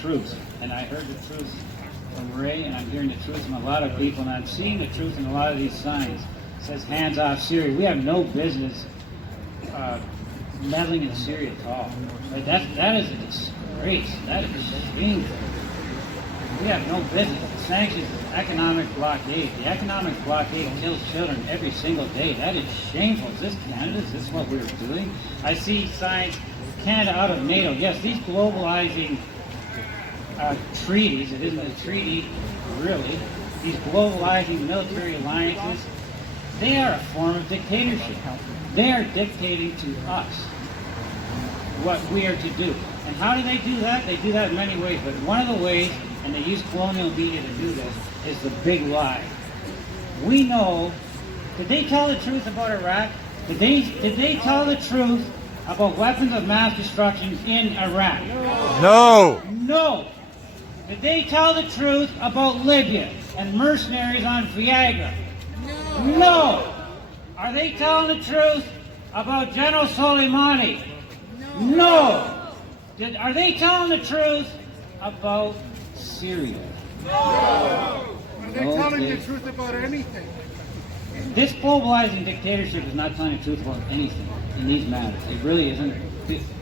truth. And I heard the truth from Ray, and I'm hearing the truth from a lot of people, and I'm seeing the truth in a lot of these signs. It says, hands off Syria. We have no business meddling in Syria at all. Right? That is a disgrace. That is shameful. We have no business. Sanctions, economic blockade. The economic blockade kills children every single day. That is shameful. Is this Canada? Is this what we're doing? I see signs, Canada out of NATO. Yes, these globalizing treaties, it isn't a treaty, really, these globalizing military alliances, they are a form of dictatorship. They are dictating to us what we are to do. And how do they do that? They do that in many ways, but one of the ways, and they use colonial media to do this, is the big lie. We know, did they tell the truth about Iraq? Did they tell the truth about weapons of mass destruction in Iraq? No. No. Did they tell the truth about Libya and mercenaries on Viagra? No. Are they telling the truth about General Soleimani? No. Are they telling the truth about Syria? No. Are they telling the truth about anything? This globalizing dictatorship is not telling the truth about anything in these matters. It really isn't.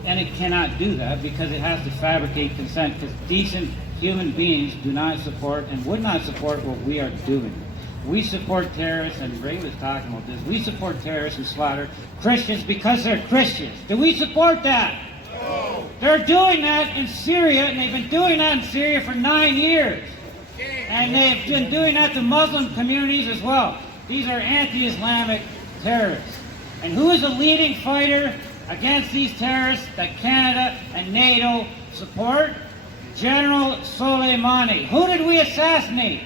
And it cannot do that because it has to fabricate consent, because decent human beings do not support and would not support what we are doing. We support terrorists, and Ray was talking about this. We support terrorists who slaughter Christians because they're Christians. Do we support that? No. They're doing that in Syria, and they've been doing that in Syria for 9 years. And they've been doing that to Muslim communities as well. These are anti-Islamic terrorists. And who is the leading fighter against these terrorists that Canada and NATO support? General Soleimani. Who did we assassinate?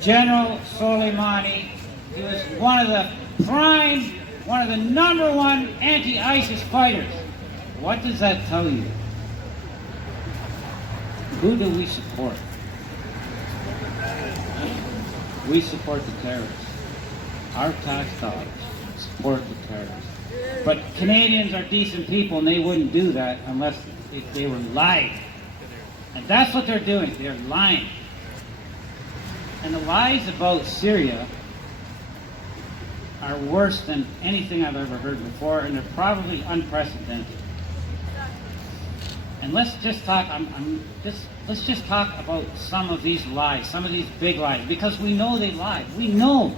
General Soleimani. He was one of the number one anti-ISIS fighters. What does that tell you? Who do we support? We support the terrorists. Our tax dollars support the terrorists. But Canadians are decent people, and they wouldn't do that unless they were lying. And that's what they're doing. They're lying. And the lies about Syria are worse than anything I've ever heard before, and they're probably unprecedented. And let's just talk. Let's just talk about some of these lies, some of these big lies, because we know they lied. We know.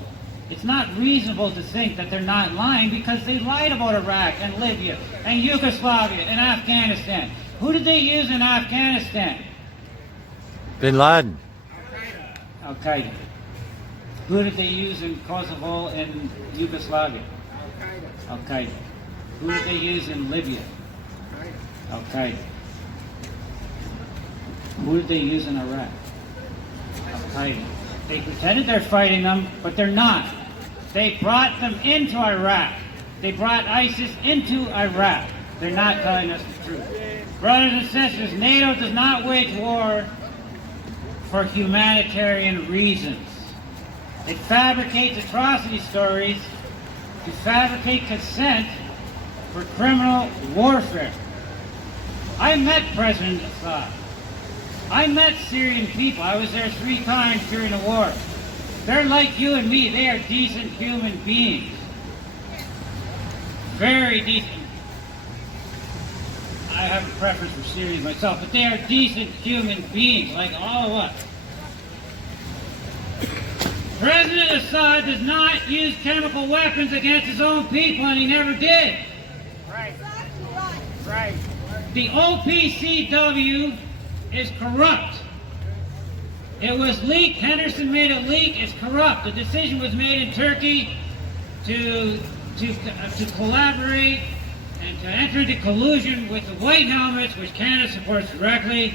It's not reasonable to think that they're not lying, because they lied about Iraq and Libya and Yugoslavia and Afghanistan. Who did they use in Afghanistan? Bin Laden. Al-Qaeda. Who did they use in Kosovo and Yugoslavia? Al-Qaeda. Who did they use in Libya? Al-Qaeda. Who did they use in Iraq? Al-Qaeda. They pretended they're fighting them, but they're not. They brought them into Iraq. They brought ISIS into Iraq. They're not telling us the truth. Brothers and sisters, NATO does not wage war for humanitarian reasons. It fabricates atrocity stories to fabricate consent for criminal warfare. I met President Assad. I met Syrian people. I was there 3 times during the war. They're like you and me. They are decent human beings. Very decent. I have a preference for Syrians myself, but they are decent human beings, like all of us. President Assad does not use chemical weapons against his own people, and he never did. Right. Right. The OPCW is corrupt. It was leaked. Henderson made it leak. It's corrupt. The decision was made in Turkey to collaborate and to enter into collusion with the White Helmets, which Canada supports directly,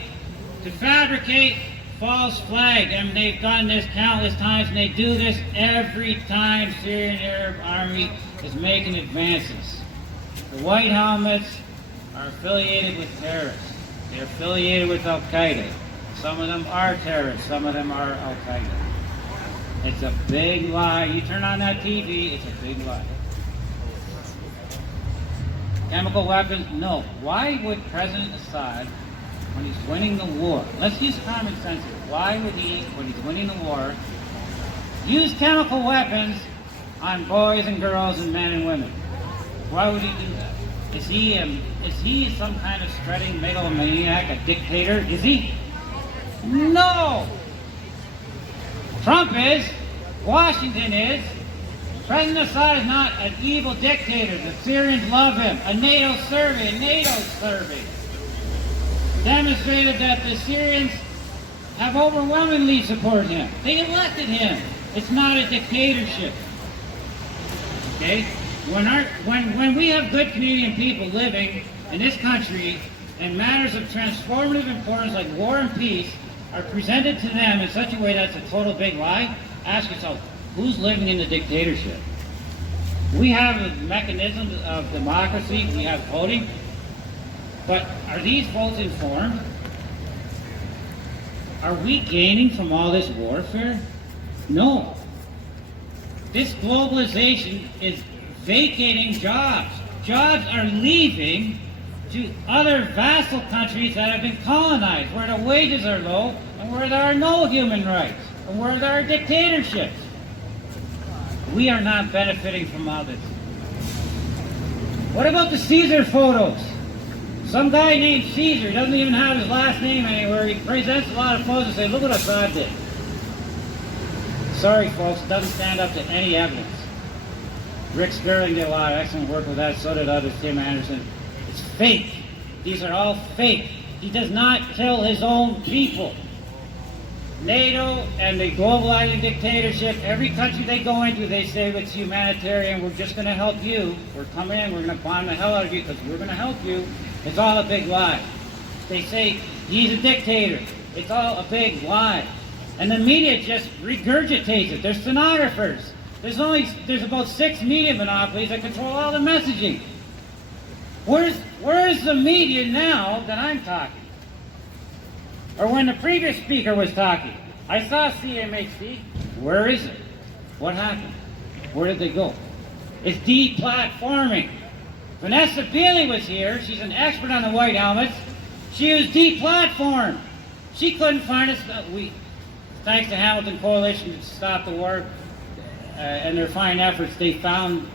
to fabricate false flag. And they've done this countless times, and they do this every time Syrian Arab Army is making advances. The White Helmets are affiliated with terrorists. They're affiliated with Al-Qaeda. Some of them are terrorists. Some of them are Al-Qaeda. It's a big lie. You turn on that TV, it's a big lie. Chemical weapons? No. Why would President Assad when he's winning the war, let's use common sense here. Why would he, when he's winning the war, use chemical weapons on boys and girls and men and women? Why would he do that? Is he some kind of strutting megalomaniac, a dictator? Is he? No! Trump is. Washington is. President Assad is not an evil dictator. The Syrians love him. A NATO survey demonstrated that the Syrians have overwhelmingly supported him. They elected him. It's not a dictatorship. Okay? When we have good Canadian people living in this country and matters of transformative importance like war and peace are presented to them in such a way that's a total big lie, ask yourself, who's living in the dictatorship? We have mechanisms of democracy, we have voting, but are these votes informed? Are we gaining from all this warfare? No. This globalization is vacating jobs. Jobs are leaving to other vassal countries that have been colonized, where the wages are low and where there are no human rights and where there are dictatorships. We are not benefiting from all this. What about the Caesar photos? Some guy named Caesar doesn't even have his last name anywhere. He presents a lot of photos and says, look what Assad did. Sorry, folks, it doesn't stand up to any evidence. Rick Sterling did a lot of excellent work with that, so did others, Tim Anderson. It's fake. These are all fake. He does not kill his own people. NATO and the globalizing dictatorship, every country they go into, they say it's humanitarian, we're just going to help you. We're coming in, we're going to bomb the hell out of you because we're going to help you. It's all a big lie. They say he's a dictator. It's all a big lie. And the media just regurgitates it. They're stenographers. There's about 6 media monopolies that control all the messaging. Where's the media now that I'm talking? Or when the previous speaker was talking? I saw CMHC. Where is it? What happened? Where did they go? It's deplatforming. Vanessa Bailey was here. She's an expert on the white helmets. She was deplatformed. She couldn't find us. Thanks to Hamilton Coalition to Stop the War and their fine efforts, they found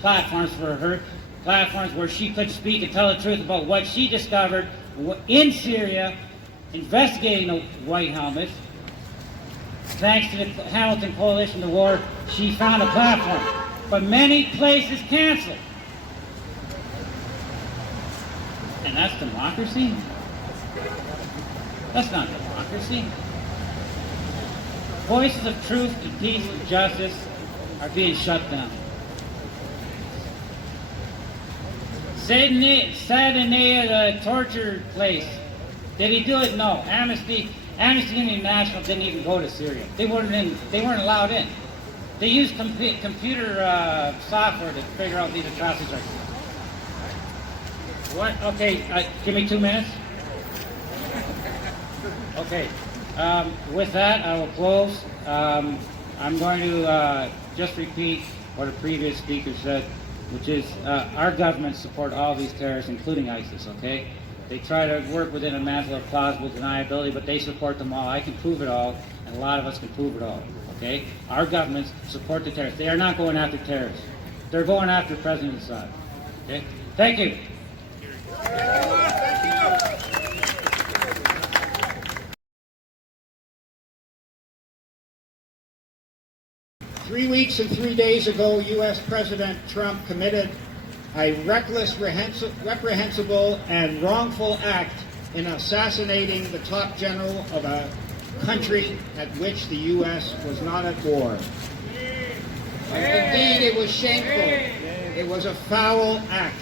platforms for her, platforms where she could speak and tell the truth about what she discovered in Syria, investigating the white helmets. Thanks to the Hamilton Coalition to War, she found a platform. But many places canceled. And that's democracy? That's not democracy. Voices of truth and peace and justice are being shut down. Saturday, the torture place. Did he do it? No. Amnesty International didn't even go to Syria. They weren't allowed in. They used computer software to figure out these atrocities. What? Okay, give me 2 minutes. Okay. With that, I will close. I'm going to just repeat what a previous speaker said, which is our governments support all these terrorists, including ISIS, okay? They try to work within a mantle of plausible deniability, but they support them all. I can prove it all, and a lot of us can prove it all, okay? Our governments support the terrorists. They are not going after terrorists. They're going after President Assad, okay? Thank you. 3 weeks and 3 days ago, U.S. President Trump committed a reckless, reprehensible, and wrongful act in assassinating the top general of a country at which the U.S. was not at war. Indeed, it was shameful. It was a foul act.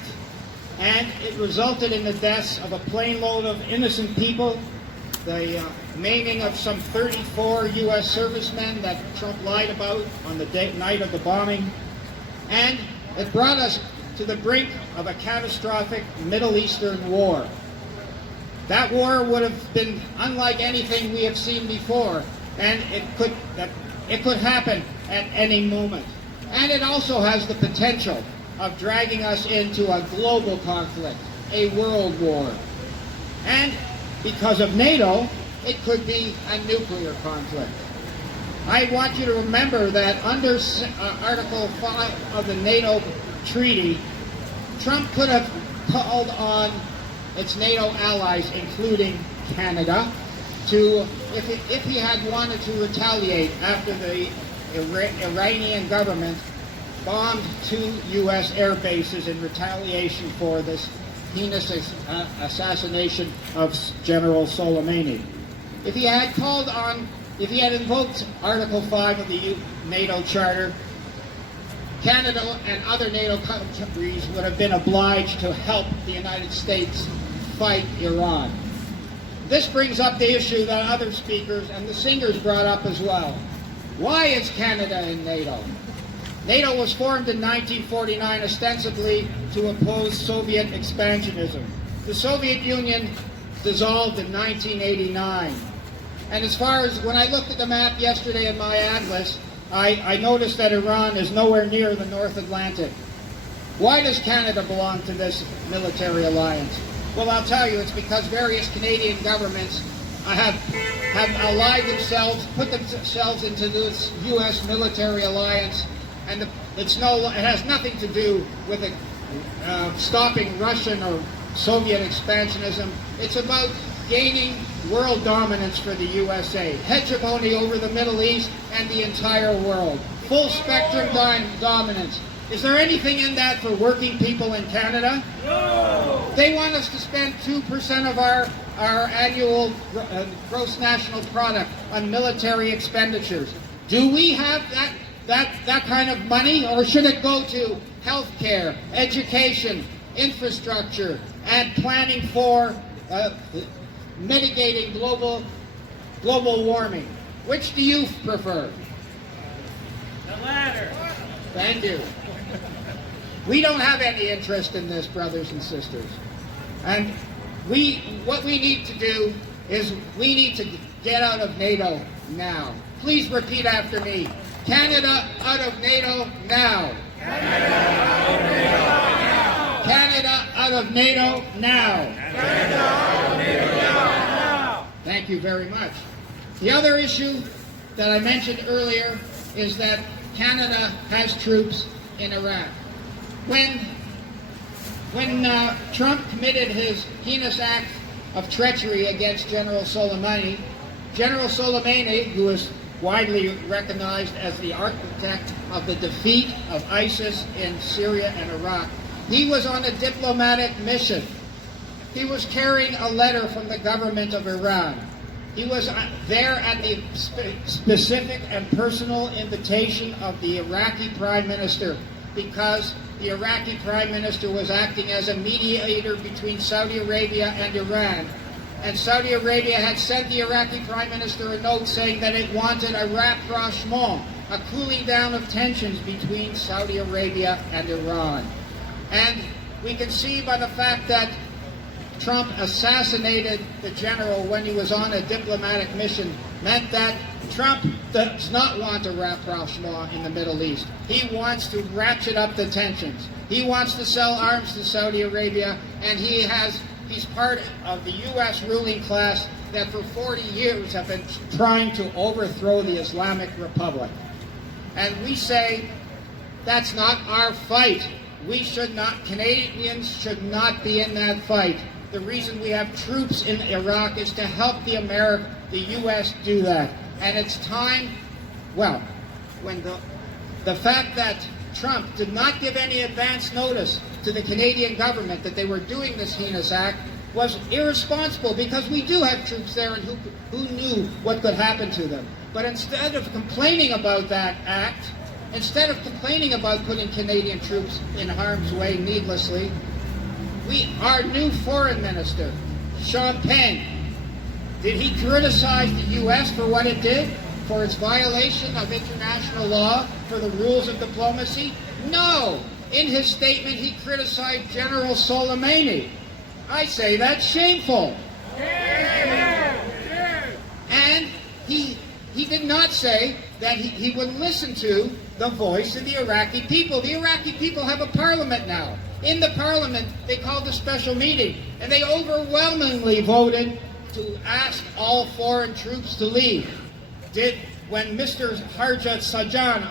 And it resulted in the deaths of a plane load of innocent people, the maiming of some 34 U.S. servicemen that Trump lied about on the night of the bombing, and it brought us to the brink of a catastrophic Middle Eastern war. That war would have been unlike anything we have seen before, and it could happen at any moment. And it also has the potential of dragging us into a global conflict, a world war. And because of NATO, it could be a nuclear conflict. I want you to remember that under Article 5 of the NATO treaty, Trump could have called on its NATO allies, including Canada, to, if he had wanted to retaliate after the Iranian government bombed 2 U.S. air bases in retaliation for this heinous assassination of General Soleimani. If he had invoked Article 5 of the NATO Charter, Canada and other NATO countries would have been obliged to help the United States fight Iran. This brings up the issue that other speakers and the singers brought up as well. Why is Canada in NATO? NATO was formed in 1949 ostensibly to oppose Soviet expansionism. The Soviet Union dissolved in 1989. And as far as when I looked at the map yesterday in my atlas, I noticed that Iran is nowhere near the North Atlantic. Why does Canada belong to this military alliance? Well, I'll tell you, it's because various Canadian governments have allied themselves, put themselves into this U.S. military alliance, and it has nothing to do with stopping Russian or Soviet expansionism. It's about gaining world dominance for the USA, hegemony over the Middle East and the entire world, full spectrum dominance. Is there anything in that for working people in Canada? No! They want us to spend 2% of our annual gross national product on military expenditures. Do we have that kind of money, or should it go to healthcare, education, infrastructure, and planning for mitigating global warming? Which do you prefer? The latter. Thank you. We don't have any interest in this, brothers and sisters. And what we need to do is we need to get out of NATO now. Please repeat after me. Canada out of NATO now. Canada out of NATO now. Canada out of NATO now. Canada out of NATO now. Thank you very much. The other issue that I mentioned earlier is that Canada has troops in Iraq. When Trump committed his heinous act of treachery against General Soleimani, who is widely recognized as the architect of the defeat of ISIS in Syria and Iraq, he was on a diplomatic mission. He was carrying a letter from the government of Iran. He was there at the specific and personal invitation of the Iraqi Prime Minister, because the Iraqi Prime Minister was acting as a mediator between Saudi Arabia and Iran. And Saudi Arabia had sent the Iraqi Prime Minister a note saying that it wanted a rapprochement, a cooling down of tensions between Saudi Arabia and Iran. And we can see by the fact that Trump assassinated the general when he was on a diplomatic mission meant that Trump does not want a rapprochement in the Middle East. He wants to ratchet up the tensions. He wants to sell arms to Saudi Arabia, and he's part of the U.S. ruling class that for 40 years have been trying to overthrow the Islamic Republic. And we say that's not our fight. Canadians should not be in that fight. The reason we have troops in Iraq is to help the U.S. do that. And it's time, when the fact that Trump did not give any advance notice to the Canadian government that they were doing this heinous act was irresponsible, because we do have troops there and who knew what could happen to them. But instead of complaining about that act, instead of complaining about putting Canadian troops in harm's way needlessly, our new foreign minister, Sean Penn, did he criticize the U.S. for what it did, for its violation of international law, for the rules of diplomacy? No. In his statement, he criticized General Soleimani. I say that's shameful. And he did not say that he would listen to the voice of the Iraqi people. The Iraqi people have a parliament now. In the parliament, they called a special meeting, and they overwhelmingly voted to ask all foreign troops to leave. When Mr. Harjat Sajjan,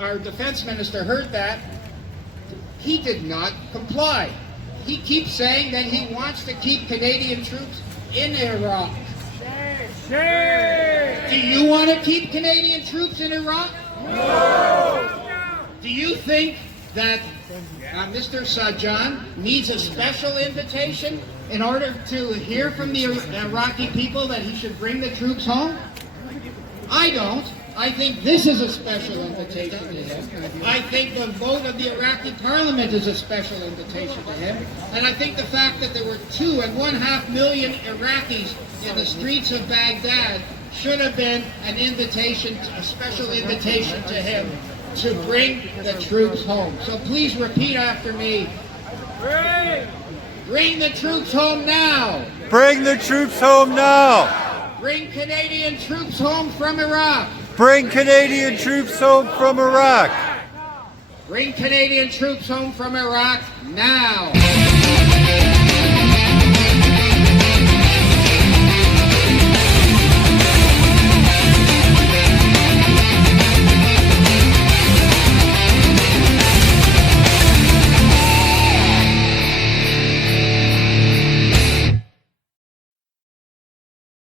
our defense minister, heard that, he did not comply. He keeps saying that he wants to keep Canadian troops in Iraq. Do you want to keep Canadian troops in Iraq? No! Do you think that Mr. Sajjan needs a special invitation in order to hear from the Iraqi people that he should bring the troops home? I don't. I think this is a special invitation to him. I think the vote of the Iraqi parliament is a special invitation to him. And I think the fact that there were 2.5 million Iraqis in the streets of Baghdad should have been an invitation, a special invitation to him to bring the troops home. So please repeat after me. Bring the troops home now. Bring the troops home now. Bring Canadian troops home from Iraq. Bring Canadian troops home from Iraq. Bring Canadian troops home from Iraq now.